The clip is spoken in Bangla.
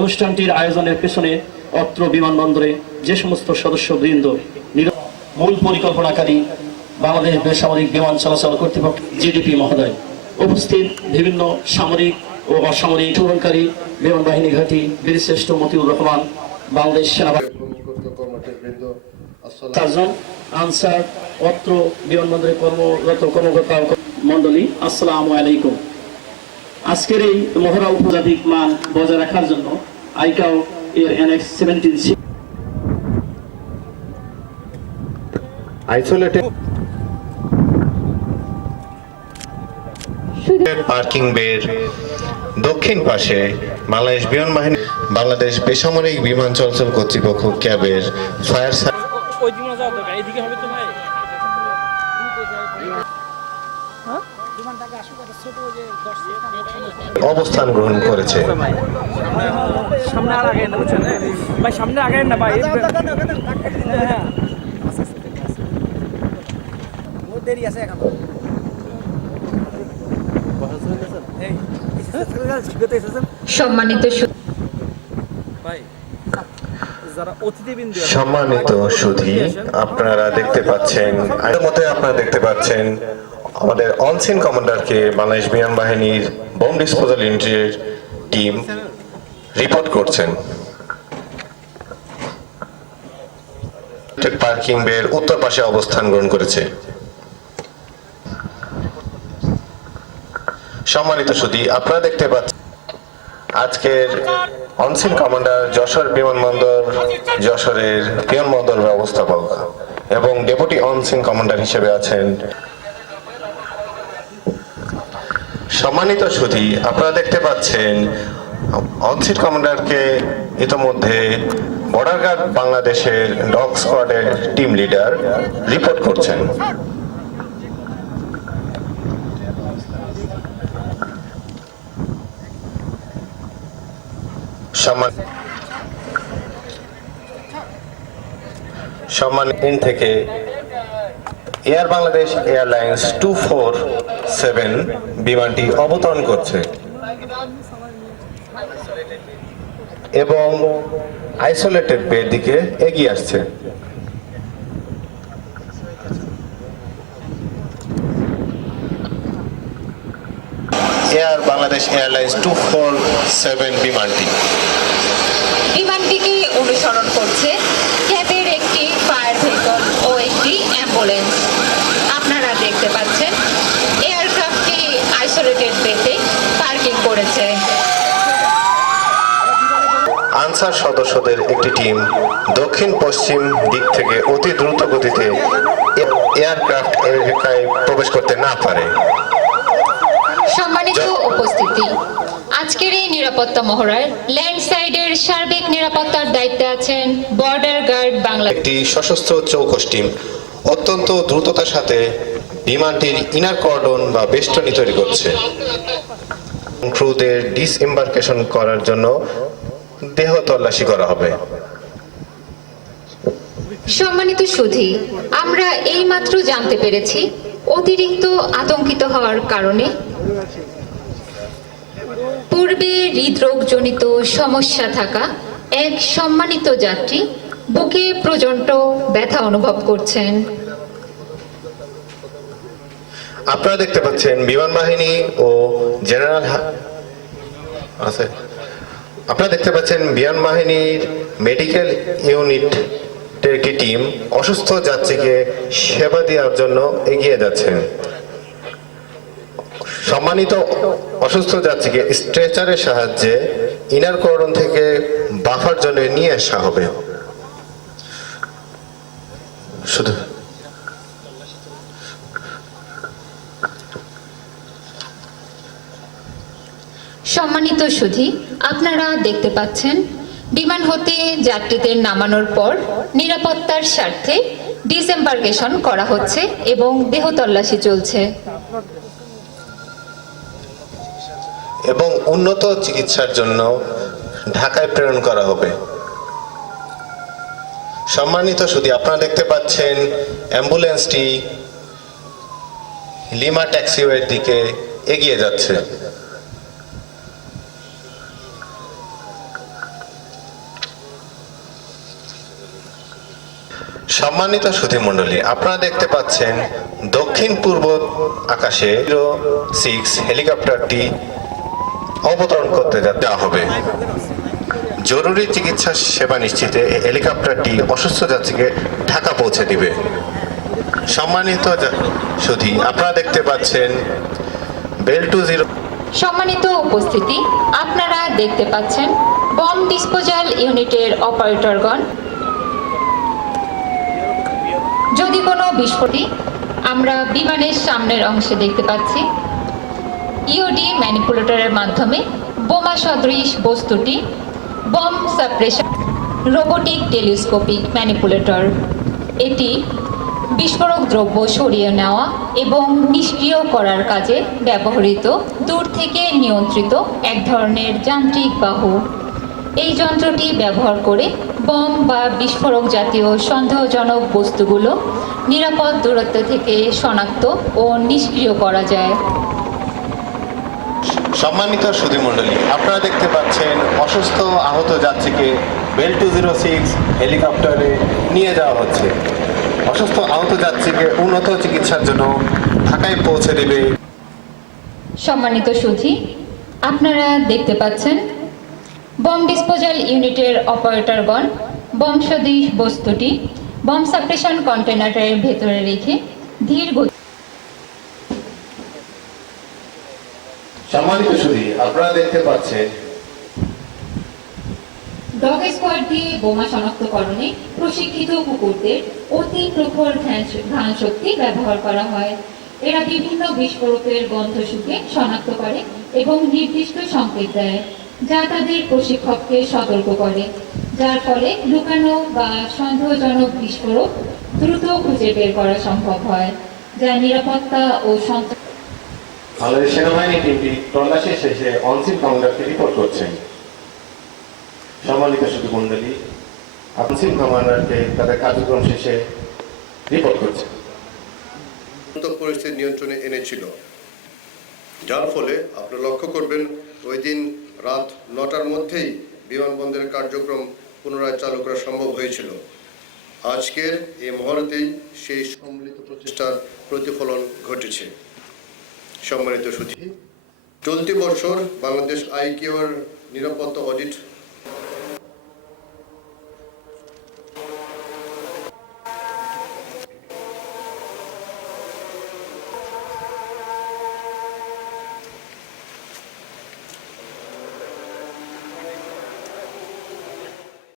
অনুষ্ঠানটির আয়োজনের পেছনে অত্র বিমানবন্দরে যে সমস্ত সদস্যবৃন্দ নির- মূল পরিকল্পনাকারী বাংলাদেশ বেসামরিক বিমান চলাচল কর্তৃপক্ষ জিডিপি মহোদয় উপস্থিত বিভিন্ন সামরিক ও অসামরিক ভ্রমণকারী বিমান বাহিনী ঘাঁটি বীরশ্রেষ্ঠ মতিউর রহমান বাংলাদেশ সেনাবাহিনী আনসার অত্র বিমানবন্দরে কর্মরত কর্মকর্তা মন্ডলী আসসালামু আলাইকুম। আজকের এই মহড়া উপজাতিক মান বজায় রাখার জন্য আইকাও এর এনএক্স সেভেন্টিন আইসোলেটেড পার্কিং বের দক্ষিণ পাশে বাংলাদেশ বিমান বাহিনী বাংলাদেশ বেসামরিক বিমান চলাচল কর্তৃপক্ষ ক্যাবের ফায়ার ওই অবস্থান গ্রহণ করেছে। সামনে আর আগে না বুঝছেন ভাই সামনে আগে না ভাই দেরি আছে এখন। সম্মানিত ভাই যারা অতিথিবৃন্দ সম্মানিত সুধী আপনারা দেখতে পাচ্ছেন আগের মতে আপনারা দেখতে পাচ্ছেন আমাদের অনসিন কমান্ডারকে বাংলাদেশ বিমান বাহিনীর বোম ডিসপোজাল ইউনিটের টিম রিপোর্ট করছেন। পার্কিং বের উত্তর পাশে অবস্থান গ্রহণ করেছে। সম্মানিত সুধী, আপনারা দেখতে পাচ্ছেন আজকের অনসিন কমান্ডার যশোর বিমানবন্দর, যশোরের বিমানবন্দর ব্যবস্থাপক এবং ডেপুটি অনসিন কমান্ডার হিসেবে আছেন সম্মানিত সুধী আপনারা দেখতে পাচ্ছেন অনসিন কমান্ডারকে ইতোমধ্যে বর্ডার গার্ড বাংলাদেশের ডগ স্কোয়াডের টিম লিডার রিপোর্ট করছেন। সম্মান থেকে air Bangladesh airlines two four seven বিমানটি অবতরণ করছে। এবং আইসোলেটেড বের দিকে এগিয়ে আসছে। Air Bangladesh airlines two four seven বিমানটি। বিমানটিকে অনুসরণ করছে ক্যাবের একটি ফায়ার ভেহিকল ও একটি অ্যাম্বুলেন্স আপনারা দেখতে পাচ্ছেন এয়ারক্রাফটটি আইসোলেটেড বেতে পার্কিং করেছে আনসার সদস্যদের একটি টিম দক্ষিণ পশ্চিম দিক থেকে অতি দ্রুত গতিতে এয়ারক্রাফট এলাকায় প্রবেশ করতে না পারে। সম্মানিত উপস্থিতি আজকের এই নিরাপত্তা মহড়ায় ল্যান্ড সাইডের সার্বিক নিরাপত্তার দায়িত্বে আছেন বর্ডার গার্ড বাংলা একটি সশস্ত্র চৌকস টিম অত্যন্ত দ্রুততার সাথে বিমানটির ইনার কর্ডন বা বেষ্টনী তৈরি করছে। ক্রুদের ডিসএম্বার্কেশন করার জন্য তল্লাশি করা হবে। সম্মানিত সুধী আমরা এইমাত্র জানতে পেরেছি অতিরিক্ত আতঙ্কিত হওয়ার কারণে পূর্বে হৃদরোগজনিত সমস্যা থাকা এক সম্মানিত যাত্রী বুকে প্রচণ্ড ব্যথা অনুভব করছেন। আপনারা দেখতে পাচ্ছেন বিমান বাহিনী ও জেনারেল আছে। আপনারা দেখতে পাচ্ছেন বিমান বাহিনীর মেডিকেল ইউনিট একটি টিম অসুস্থ যাত্রীকে সেবা দেওয়ার জন্য এগিয়ে যাচ্ছেন সম্মানিত অসুস্থ যাত্রীকে স্ট্রেচারের সাহায্যে ইনার করণ থেকে বাফার জন্য নিয়ে আসা হবে। শুধু সম্মানিত সুধী দেখতে পাচ্ছেন। বিমান হতে যাত্রীদের নামানোর পর নিরাপত্তার স্বার্থে ডিসএম্বার্কেশন করা হচ্ছে এবং দেহ তল্লাশি চলছে। এবং উন্নত চিকিৎসার জন্য ঢাকায় প্রেরণ করা হবে। সম্মানিত শুধু আপনারা দেখতে পাচ্ছেন অ্যাম্বুলেন্সটি লিমা ট্যাক্সিওয়ের দিকে এগিয়ে যাচ্ছে। সম্মানিত সুধী মণ্ডলী আপনারা দেখতে পাচ্ছেন দক্ষিণ পূর্ব আকাশে সিক্স হেলিকপ্টারটি অবতরণ করতে দেওয়া হবে। জরুরি চিকিৎসা সেবা নিশ্চিতে হেলিকপ্টারটি অসুস্থ যাত্রীকে ঢাকা পৌঁছে দিবে। সম্মানিত সুধী, আপনারা দেখতে পাচ্ছেন বেল টু জিরো। সম্মানিত উপস্থিতি, আপনারা দেখতে পাচ্ছেন বম ডিসপোজাল ইউনিটের অপারেটরগণ যদি কোনো বিস্ফোরণী আমরা বিমানের সামনের অংশে দেখতে পাচ্ছি ইওডি ম্যানিপুলেটরের মাধ্যমে বোমা সদৃশ বস্তুটি bomb suppression robotic telescopic manipulator এটি বিস্ফোরক দ্রব্য সরিয়ে নেওয়া এবং নিষ্ক্রিয় করার কাজে ব্যবহৃত দূর থেকে নিয়ন্ত্রিত এক ধরনের যান্ত্রিক বাহু। এই যন্ত্রটি ব্যবহার করে বম বা বিস্ফোরক জাতীয় সন্দেহজনক বস্তুগুলো নিরাপদ দূরত্ব থেকে শনাক্ত ও নিষ্ক্রিয় করা যায়। সম্মানিত সুধী মণ্ডলী আপনারা দেখতে পাচ্ছেন অসুস্থ আহত যাত্রীকে বেল টু জিরো সিক্স হেলিকপ্টারে নিয়ে যাওয়া হচ্ছে। অসুস্থ আহত যাত্রীকে উন্নত চিকিৎসার জন্য ঢাকায় পৌঁছে দেবে। সম্মানিত সুধী আপনারা দেখতে পাচ্ছেন বম ডিসপোজাল ইউনিটের অপারেটরগণ বম সদৃশ বস্তুটি বম সাপ্রেশন কন্টেনারের ভেতরে রেখে ধীর গতি সম্মানিত সুধী আপনারা দেখতে পাচ্ছেন। ডগ স্কোয়াড দিয়ে বোমা শনাক্তকরণে প্রশিক্ষিত কুকুরদের অতি প্রখর ঘ্রাণ শক্তি ব্যবহার করা হয়। এরা বিভিন্ন বিস্ফোরকের গন্ধ শুকে শনাক্ত করে এবং নির্দিষ্ট সংকেত দেয়। যা তাদের প্রশিক্ষককে সতর্ক করে যার ফলে লুকানো বা সন্দেহজনক বিস্ফোরক দ্রুত খুঁজে বের করা সম্ভব হয় যা নিরাপত্তা ও সেনাবাহিনী টিমটি তল্লাশি শেষে কমান্ডারকে রিপোর্ট করছেন সম্মানিত অনসিন কমান্ডারকে তাদের কার্যক্রম শেষে রিপোর্ট করছেন পরিস্থিতি নিয়ন্ত্রণে এনেছিল। যার ফলে আপনারা লক্ষ্য করবেন ওই দিন রাত নটার মধ্যেই বিমানবন্দরের কার্যক্রম পুনরায় চালু করা সম্ভব হয়েছিল। আজকের এই মহরতেই সেই সম্মিলিত প্রচেষ্টার প্রতিফলন ঘটেছে। সম্মানিত সুধী চলতি বছর বাংলাদেশ আইকিউর নিরাপত্তা অডিট